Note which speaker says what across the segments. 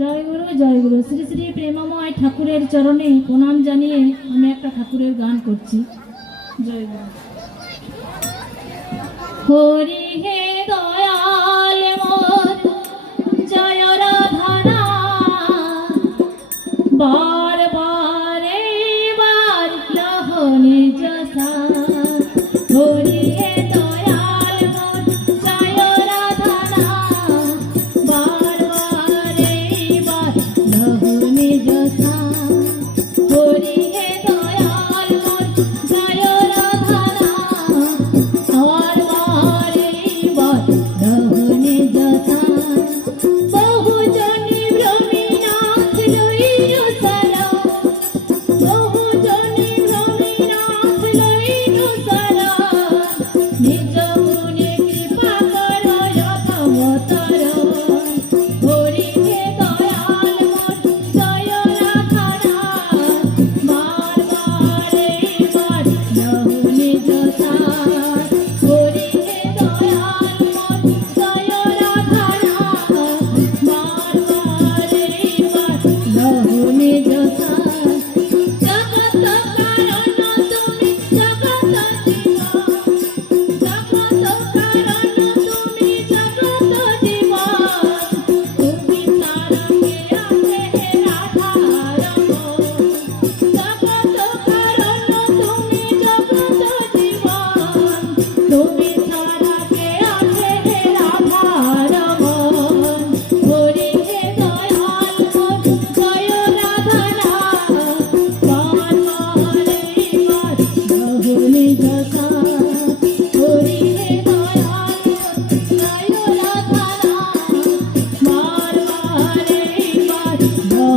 Speaker 1: জয়গুরু জয়গুরু। শ্রী শ্রী প্রেমাময় ঠাকুরের চরণে প্রণাম জানিয়ে আমি একটা ঠাকুরের গান করছি। জয়গুরু। হরি হে দয়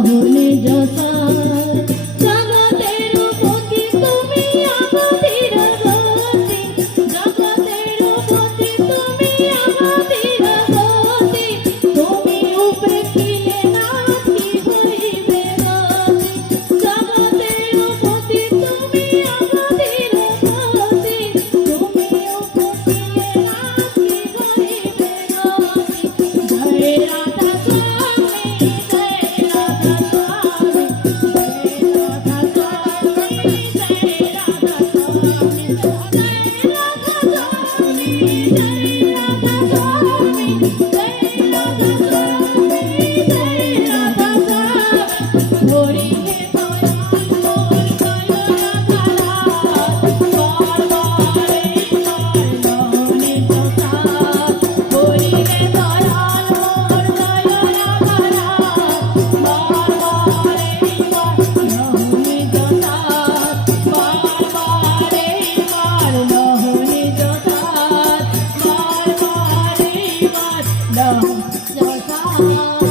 Speaker 1: ভুলে যা Hãy subscribe